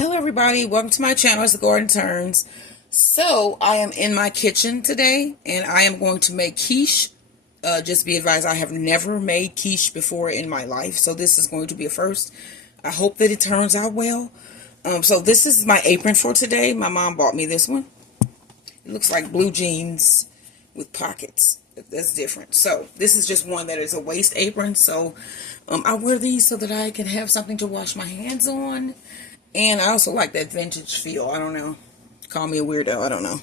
Hello everybody, welcome to my channel. It's the Garden Turns. So I am in my kitchen today and I am going to make quiche. Just be advised, I have never made quiche before in my life, so this is going to be a first. I hope that it turns out well. So this is my apron for today. My mom bought me this one. It looks like blue jeans with pockets. That's different. So this is just one that is a waist apron. So I wear these so that I can have something to wash my hands on. And I also like that vintage feel. I don't know. Call me a weirdo. I don't know.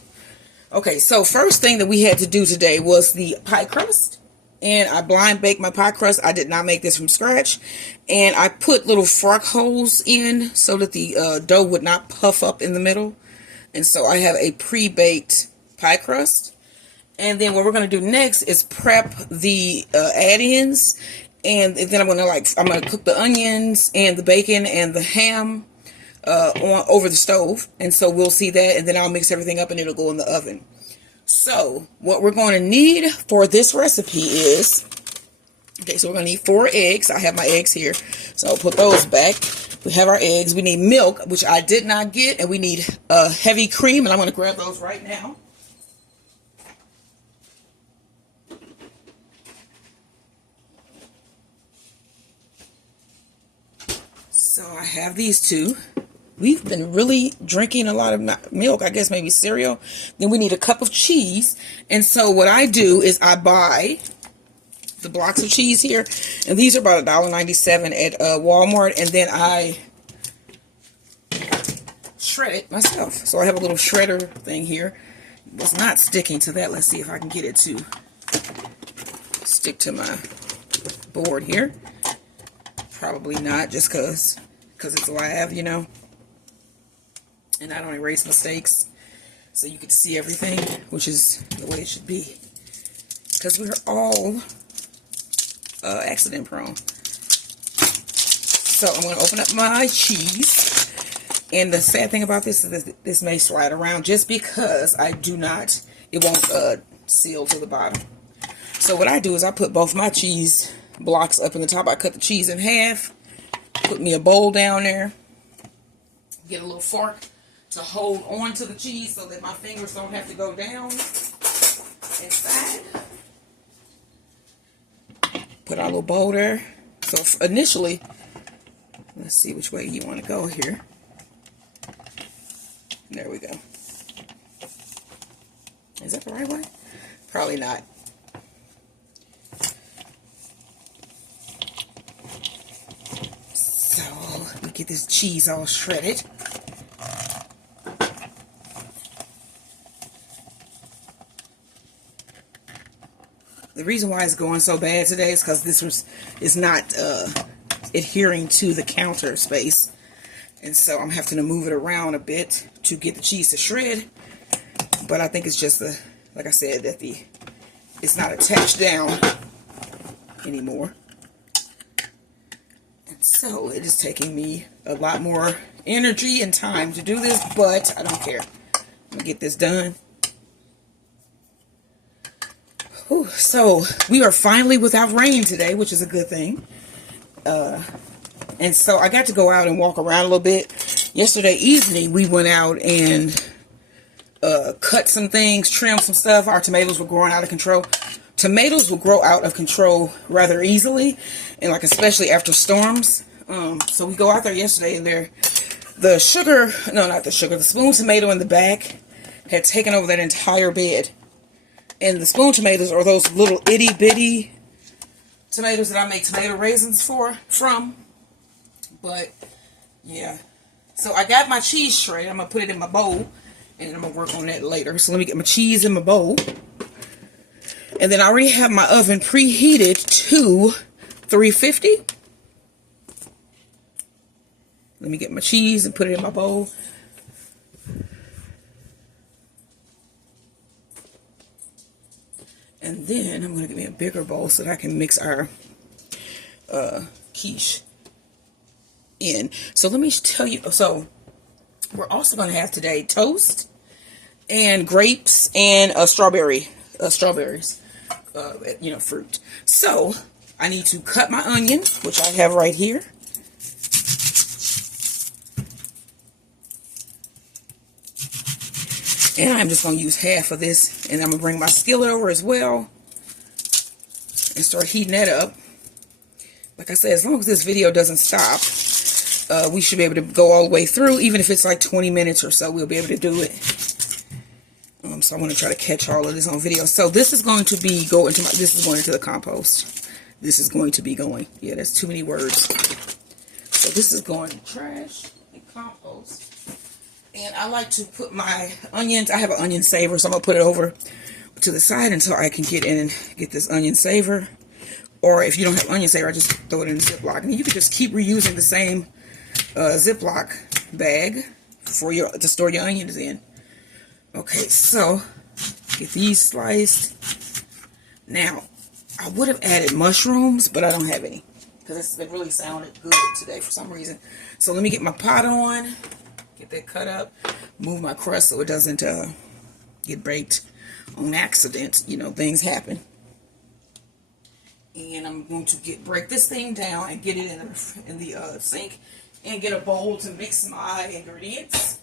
Okay, so first thing that we had to do today was the pie crust. And I blind baked my pie crust. I did not make this from scratch. And I put little fork holes in so that the dough would not puff up in the middle. And so I have a pre-baked pie crust. And then what we're going to do next is prep the add-ins. And then I'm going to cook the onions and the bacon and the ham over the stove. And so we'll see that, and then I'll mix everything up and it'll go in the oven. So what we're going to need for this recipe is, okay, so we're going to need 4 eggs. I have my eggs here, so I'll put those back. We have our eggs. We need milk, which I did not get, and we need heavy cream, and I'm going to grab those right now. So I have these two. We've been really drinking a lot of milk, I guess maybe cereal. Then we need a cup of cheese. And so what I do is I buy the blocks of cheese here. And these are about $1.97 at Walmart. And then I shred it myself. So I have a little shredder thing here. It was not sticking to that. Let's see if I can get it to stick to my board here. Probably not, just because it's live, you know. And I don't erase mistakes, so you can see everything, which is the way it should be, because we're all accident prone. So I'm going to open up my cheese, and the sad thing about this is that this may slide around just because it won't seal to the bottom. So what I do is I put both my cheese blocks up in the top. I cut the cheese in half, put me a bowl down there, get a little fork to hold on to the cheese so that my fingers don't have to go down inside. Put our little bowl there. So initially, let's see which way you want to go here. There we go. Is that the right way? Probably not. So let me get this cheese all shredded. The reason why it's going so bad today is because this is not adhering to the counter space. And so I'm having to move it around a bit to get the cheese to shred. But I think it's just, like I said, that it's not attached down anymore. And so it is taking me a lot more energy and time to do this, but I don't care. I'm going to get this done. Whew, so we are finally without rain today, which is a good thing. And so I got to go out and walk around a little bit. Yesterday evening we went out and cut some things, trimmed some stuff. Our tomatoes were growing out of control. Tomatoes will grow out of control rather easily, and especially after storms. So we go out there yesterday, and the spoon tomato in the back had taken over that entire bed. And the spoon tomatoes are those little itty bitty tomatoes that I make tomato raisins from. But yeah, so I got my cheese shredded. I'm gonna put it in my bowl, and I'm gonna work on that later. So let me get my cheese in my bowl. And then I already have my oven preheated to 350. Let me get my cheese and put it in my bowl. And then I'm going to get me a bigger bowl so that I can mix our quiche in. So let me tell you, so we're also going to have today toast and grapes and strawberries. Fruit. So I need to cut my onion, which I have right here. And I'm just going to use half of this. And I'm going to bring my skillet over as well. And start heating that up. Like I said, as long as this video doesn't stop, we should be able to go all the way through. Even if it's like 20 minutes or so, we'll be able to do it. So I want to try to catch all of this on video. So this is going to be going to this is going into the compost. This is going to be going. Yeah, that's too many words. So this is going to trash and compost. And I like to put my onions. I have an onion saver, so I'm going to put it over to the side until I can get in and get this onion saver. Or if you don't have onion saver, I just throw it in a Ziploc. And you can just keep reusing the same Ziploc bag for to store your onions in. Okay, so get these sliced. Now, I would have added mushrooms, but I don't have any because it really sounded good today for some reason. So let me get my pot on, get that cut up, move my crust so it doesn't get baked on accident. You know, things happen. And I'm going to break this thing down and get it in the sink and get a bowl to mix my ingredients.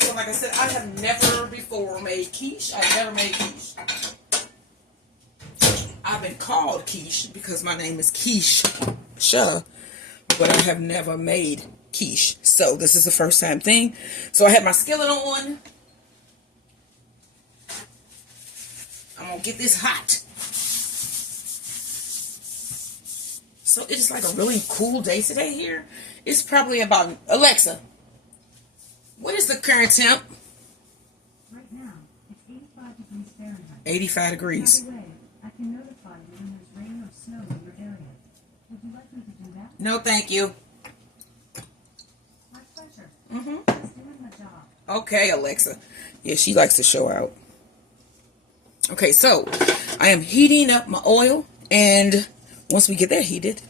So like I said, I have never before made quiche. I've never made quiche. I've been called quiche because my name is Quiche, but I have never made quiche. So this is the first time thing. So I have my skillet on. I'm going to get this hot. So it is like a really cool day today here. It's probably about, Alexa, what is the current temp? Right now, it's 85 degrees Fahrenheit. 85 degrees. By the way, I can notify you when there's rain or snow in your area. Would you like me to do that? No, thank you. My pleasure. Mm-hmm. Just doing my job. Okay, Alexa. Yeah, she likes to show out. Okay, so I am heating up my oil, and once we get that heated,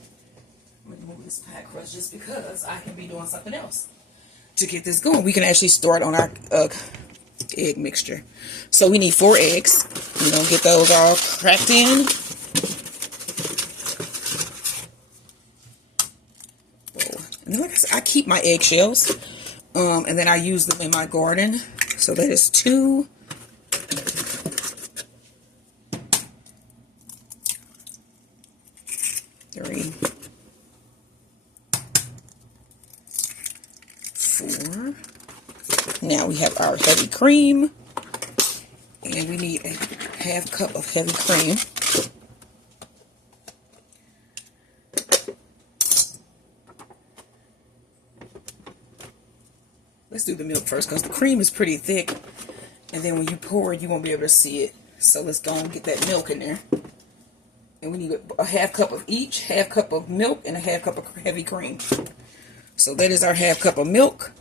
I'm going to move this pie crust just because I can be doing something else to get this going. We can actually start on our egg mixture. So we need 4 eggs. You know, get those all cracked in. Whoa. And then, like I said, I keep my eggshells, and then I use them in my garden. So that is 2. 3, 4. Now we have our heavy cream, and we need a half cup of heavy cream. Let's do the milk first because the cream is pretty thick, and then when you pour it, you won't be able to see it. So let's go and get that milk in there. And we need a half cup of each, half cup of milk, and a half cup of heavy cream. So that is our half cup of milk.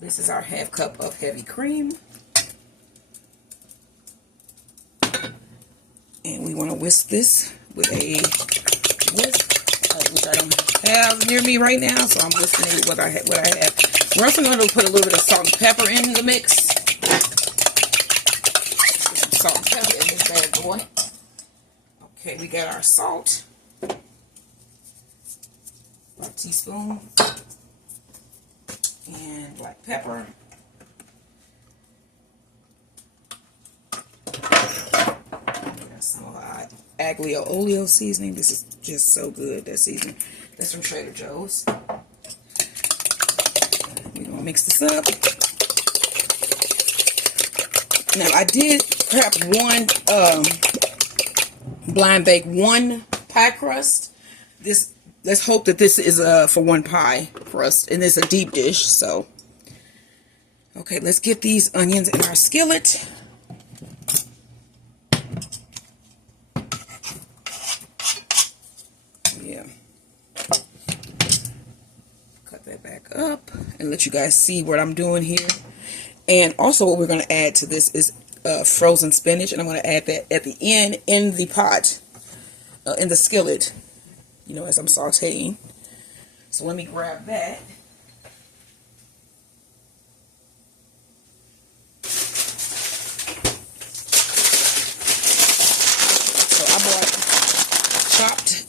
This is our half cup of heavy cream. And we want to whisk this with a whisk, which I don't have near me right now, so I'm whisking it with what I have. We're also going to put a little bit of salt and pepper in the mix. Salt and pepper in this bad boy. Okay, we got our salt. 1 teaspoon. And black pepper. Got some of our aglio olio seasoning. This is just so good, that seasoning. That's from Trader Joe's. We're going to mix this up. Now, I did prep blind bake 1 pie crust. Let's hope that this is for 1 pie crust. And it's a deep dish, so. Okay, let's get these onions in our skillet. Yeah. Cut that back up and let you guys see what I'm doing here. And also what we're going to add to this is frozen spinach. And I'm going to add that at the end in the pot, in the skillet, you know, as I'm sauteing. So let me grab that.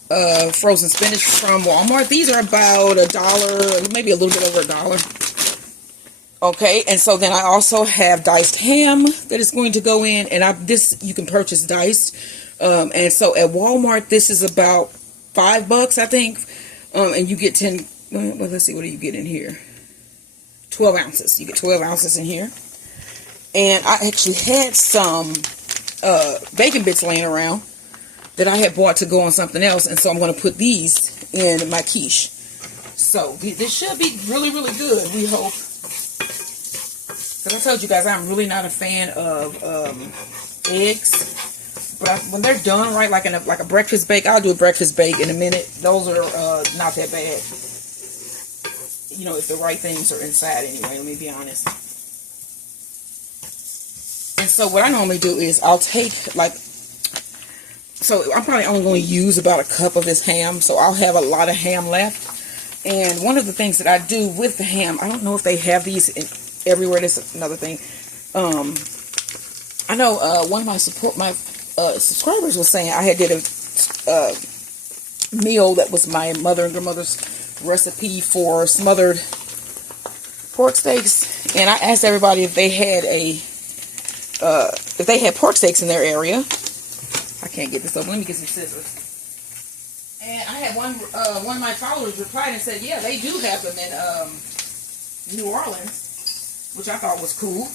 frozen spinach from Walmart. These are about $1, maybe a little bit over $1. Okay, and so then I also have diced ham that is going to go in, and this you can purchase diced. And so at Walmart, this is about $5, I think. And you get 10. Well, let's see, what do you get in here? 12 ounces. You get 12 ounces in here. And I actually had some bacon bits laying around that I had bought to go on something else, and so I'm going to put these in my quiche. So this should be really, really good, we hope. Because I told you guys I'm really not a fan of eggs, but when they're done right, like a breakfast bake, I'll do a breakfast bake in a minute. Those are not that bad, you know, if the right things are inside anyway. Let me be honest. And so what I normally do is I'll take so I'm probably only going to use about a cup of this ham, so I'll have a lot of ham left. And one of the things that I do with the ham, I don't know if they have these everywhere. That's another thing. I know one of my subscribers was saying I had did a meal that was my mother and grandmother's recipe for smothered pork steaks, and I asked everybody if they had pork steaks in their area. I can't get this open. Let me get some scissors. And I had one of my followers replied and said, yeah, they do have them in New Orleans, which I thought was cool.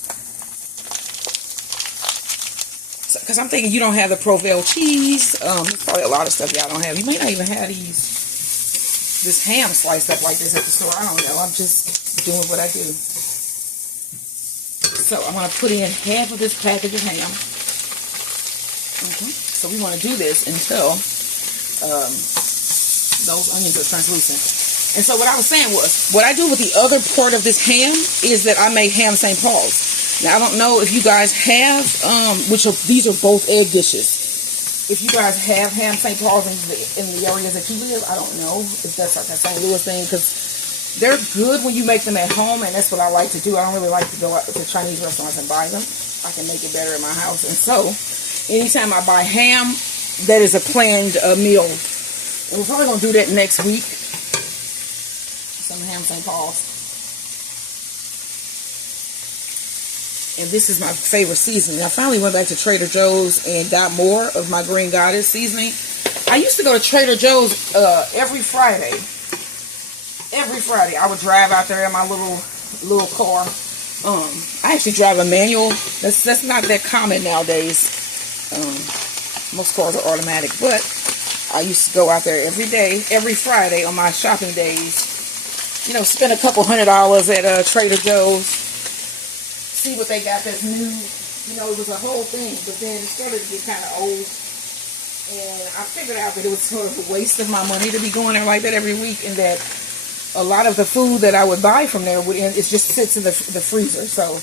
Because I'm thinking you don't have the Provel cheese. There's probably a lot of stuff y'all don't have. You may not even have this ham sliced up like this at the store. I don't know. I'm just doing what I do. So I'm going to put in half of this package of ham. So we want to do this until those onions are translucent. And so what I was saying was, what I do with the other part of this ham is that I make ham St. Paul's. Now, I don't know if you guys have, these are both egg dishes. If you guys have ham St. Paul's in the areas that you live, I don't know if that's like a St. Louis thing, because they're good when you make them at home, and that's what I like to do. I don't really like to go out to Chinese restaurants and buy them. I can make it better in my house. And so anytime I buy ham, that is a planned meal. And we're probably going to do that next week. Some ham St. Paul's. And this is my favorite seasoning. I finally went back to Trader Joe's and got more of my Green Goddess seasoning. I used to go to Trader Joe's every Friday. Every Friday I would drive out there in my little car. I actually drive a manual. That's not that common nowadays. Most cars are automatic, but I used to go out there every day, every Friday on my shopping days. You know, spend a couple $100 at Trader Joe's, see what they got that's new. You know, it was a whole thing, but then it started to get kind of old, and I figured out that it was sort of a waste of my money to be going there like that every week, and that a lot of the food that I would buy from there it just sits in the freezer. So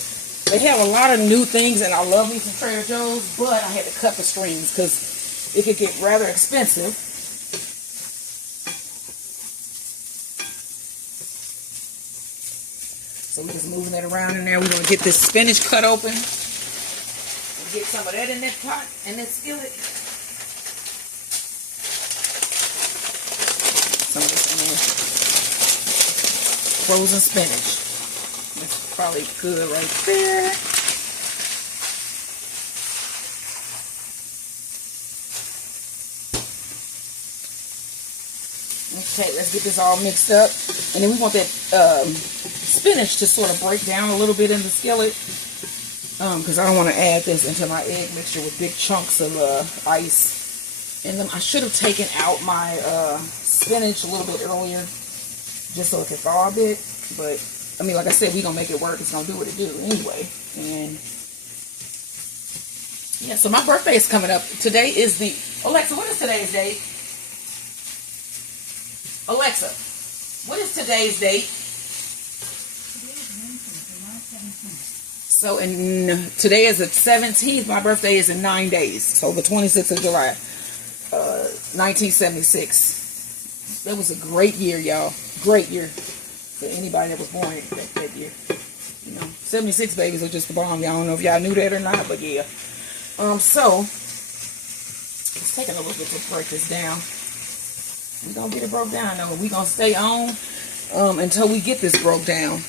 they have a lot of new things, and I love me some Trader Joe's, but I had to cut the strings because it could get rather expensive. So we're just moving it around in there. We're going to get this spinach cut open and get some of that in that pot and that skillet. Some of this in there. Frozen spinach. That's probably good right there. Okay, let's get this all mixed up. And then we want that spinach to sort of break down a little bit in the skillet. Because I don't want to add this into my egg mixture with big chunks of ice. And then I should have taken out my spinach a little bit earlier, just so it could thaw a bit. But, I mean, like I said, we're going to make it work. It's going to do what it do anyway. And, yeah, so my birthday is coming up. Today is the... Alexa, what is today's date? Alexa, what is today's date? So, today is the 17th. My birthday is in 9 days. So, the 26th of July, 1976. That was a great year, y'all. Great year for anybody that was born that year. You know, 76 babies are just the bomb. Y'all don't know if y'all knew that or not, but yeah. So, it's taking a little bit to break this down. We're going to get it broke down, though. We're going to stay on until we get this broke down.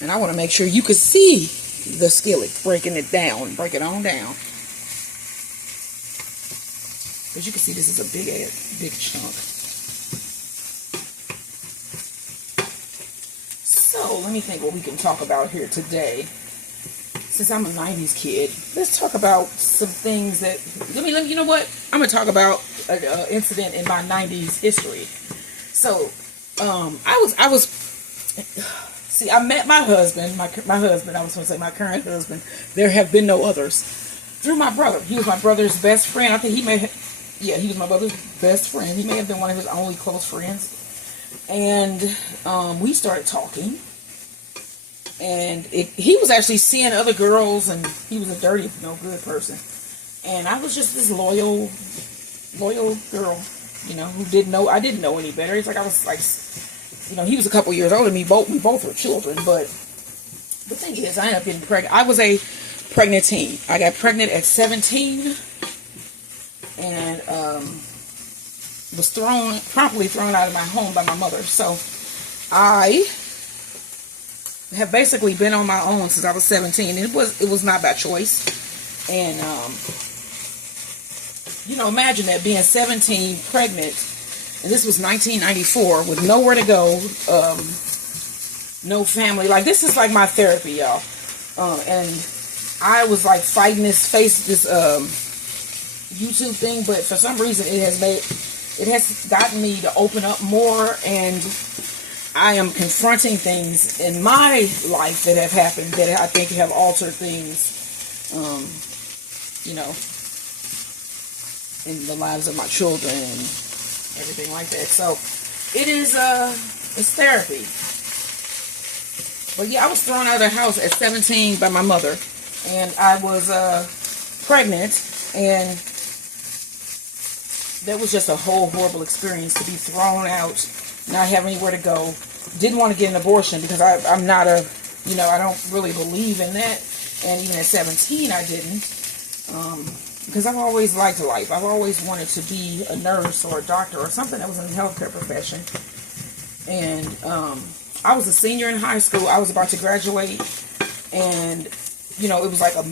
And I want to make sure you can see the skillet, breaking it down. Break it on down. As you can see, this is a big chunk. So, let me think what we can talk about here today. Since I'm a 90s kid, let's talk about some things that, you know what? I'm going to talk about an incident in my 90s history. So, see, I met my husband, my husband, I was going to say my current husband. There have been no others. Through my brother. He was my brother's best friend. I think he was my brother's best friend. He may have been one of his only close friends. And we started talking. And he was actually seeing other girls, and he was a dirty, no good person. And I was just this loyal girl, you know, who I didn't know any better. It's like I was like, you know, he was a couple years older than me. We both were children. But the thing is, I ended up getting pregnant. I was a pregnant teen. I got pregnant at 17, and was promptly thrown out of my home by my mother. So I have basically been on my own since I was 17. It was not by choice. And you know, imagine that, being 17, pregnant, and this was 1994, with nowhere to go, no family. Like, this is like my therapy, y'all. And I was like fighting this YouTube thing, but for some reason it has gotten me to open up more, and I am confronting things in my life that have happened that I think have altered things, you know, in the lives of my children and everything like that. So it is, it's therapy. But yeah, I was thrown out of the house at 17 by my mother, and I was pregnant, and that was just a whole horrible experience, to be thrown out, not have anywhere to go. Didn't want to get an abortion because I'm not a, you know, I don't really believe in that. And even at 17, I didn't. Because I've always liked life. I've always wanted to be a nurse or a doctor or something that was in the healthcare profession. And I was a senior in high school. I was about to graduate. And, you know, it was like a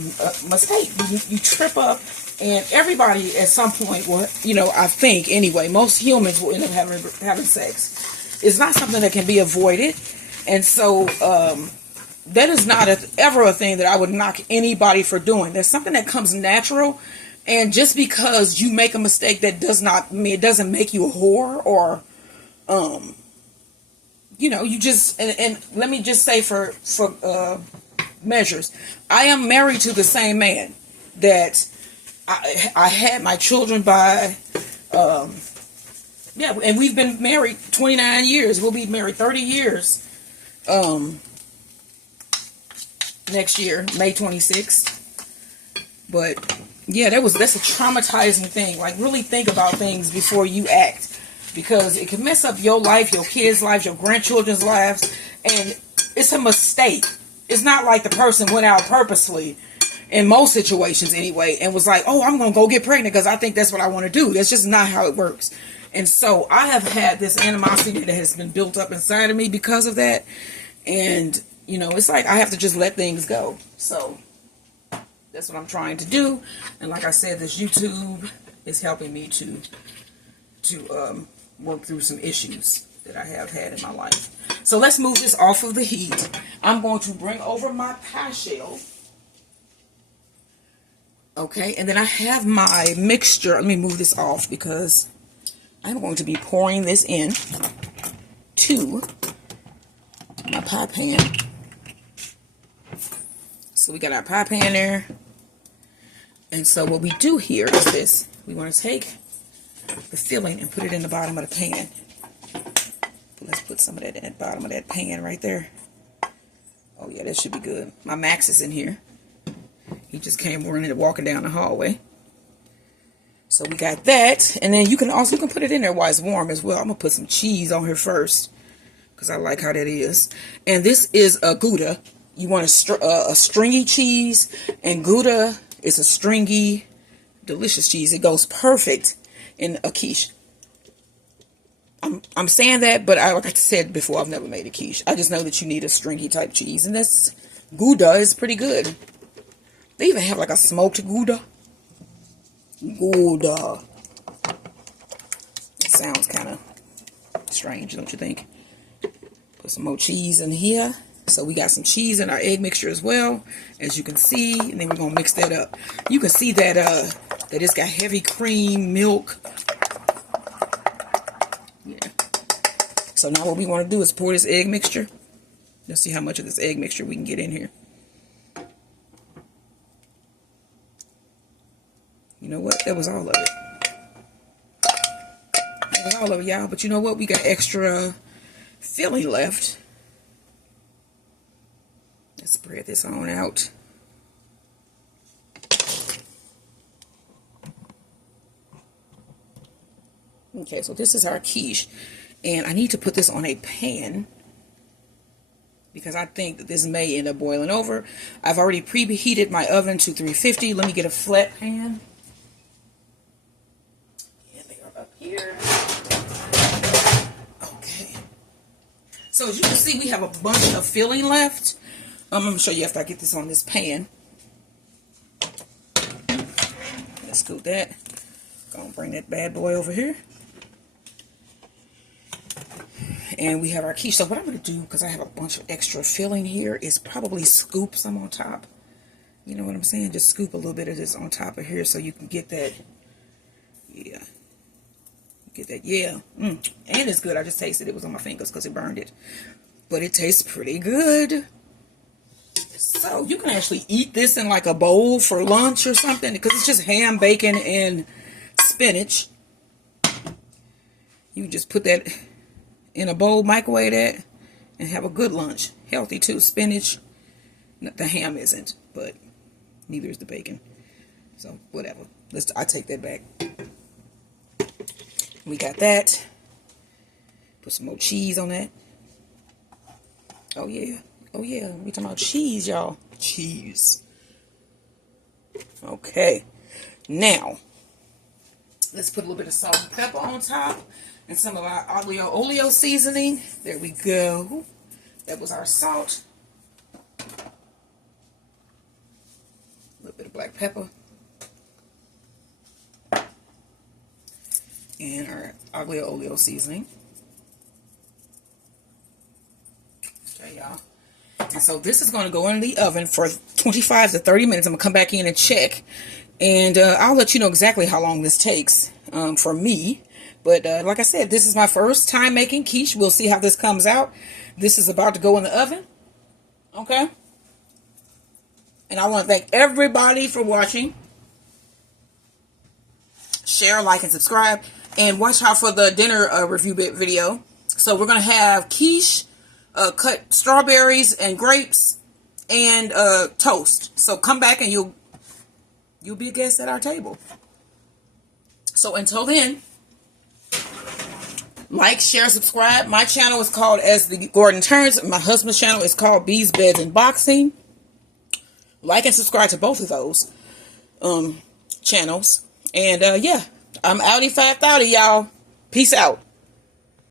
mistake. You trip up. And everybody at some point will, you know, I think anyway, most humans will end up having sex. It's not something that can be avoided. And so that is not ever a thing that I would knock anybody for doing. There's something that comes natural. And just because you make a mistake, that it doesn't make you a whore, or, you know, you just, and let me just say for measures, I am married to the same man that I had my children by, yeah, and we've been married 29 years. We'll be married 30 years next year, May 26th. But yeah, that's a traumatizing thing. Like, really think about things before you act, because it can mess up your life, your kids' lives, your grandchildren's lives, and it's a mistake. It's not like the person went out purposely, in most situations anyway, and was like, oh, I'm going to go get pregnant because I think that's what I want to do. That's just not how it works. And so I have had this animosity that has been built up inside of me because of that. And, you know, it's like I have to just let things go. So that's what I'm trying to do. And like I said, this YouTube is helping me to work through some issues that I have had in my life. So let's move this off of the heat. I'm going to bring over my pie shell. Okay, and then I have my mixture. Let me move this off because I'm going to be pouring this in to my pie pan. So we got our pie pan there. And so what we do here is this. We want to take the filling and put it in the bottom of the pan. Let's put some of that in the bottom of that pan right there. Oh yeah, that should be good. My Max is in here. He just came walking down the hallway. So we got that. And then you can put it in there while it's warm as well. I'm going to put some cheese on here first, because I like how that is. And this is a Gouda. You want a stringy cheese. And Gouda is a stringy, delicious cheese. It goes perfect in a quiche. I'm saying that, but like I said before, I've never made a quiche. I just know that you need a stringy type cheese, and this Gouda is pretty good. They even have like a smoked Gouda. Gouda. It sounds kind of strange, don't you think? Put some more cheese in here. So we got some cheese in our egg mixture as well, as you can see, and then we're gonna mix that up. You can see that that it's got heavy cream, milk. Yeah. So now what we want to do is pour this egg mixture. Let's see how much of this egg mixture we can get in here. You know what? That was all of it. That was all of it, y'all. But you know what? We got extra filling left. Let's spread this on out. Okay, so this is our quiche. And I need to put this on a pan because I think that this may end up boiling over. I've already preheated my oven to 350. Let me get a flat pan. And they are up here. Okay. So as you can see, we have a bunch of filling left. I'm going to show you after I get this on this pan. Let's scoop that. Gonna bring that bad boy over here. And we have our quiche. So what I'm going to do, because I have a bunch of extra filling here, is probably scoop some on top. You know what I'm saying? Just scoop a little bit of this on top of here so you can get that. Yeah. Get that. Yeah. And it's good. I just tasted it. It was on my fingers because it burned it. But it tastes pretty good. So you can actually eat this in like a bowl for lunch or something, because it's just ham, bacon, and spinach. You just put that in a bowl, microwave that, and have a good lunch. Healthy too. Spinach. The ham isn't, but neither is the bacon. So whatever. I take that back. We got that. Put some more cheese on that. Oh yeah. Oh yeah. We talking about cheese, y'all. Cheese. Okay. Now, let's put a little bit of salt and pepper on top. And some of our aglio olio seasoning. There we go. That was our salt. A little bit of black pepper. And our aglio olio seasoning. Okay, y'all. And so this is going to go in the oven for 25 to 30 minutes. I'm going to come back in and check. And I'll let you know exactly how long this takes for me. But like I said, this is my first time making quiche. We'll see how this comes out. This is about to go in the oven. Okay? And I want to thank everybody for watching. Share, like, and subscribe. And watch out for the dinner review video. So we're going to have quiche, cut strawberries and grapes, and toast. So come back and you'll be a guest at our table. So until then, like, share, subscribe. My channel is called As the Gordon Turns. My husband's channel is called Bees, Beds, and Boxing. Like and subscribe to both of those channels. And yeah, I'm outie 530, y'all. Peace out.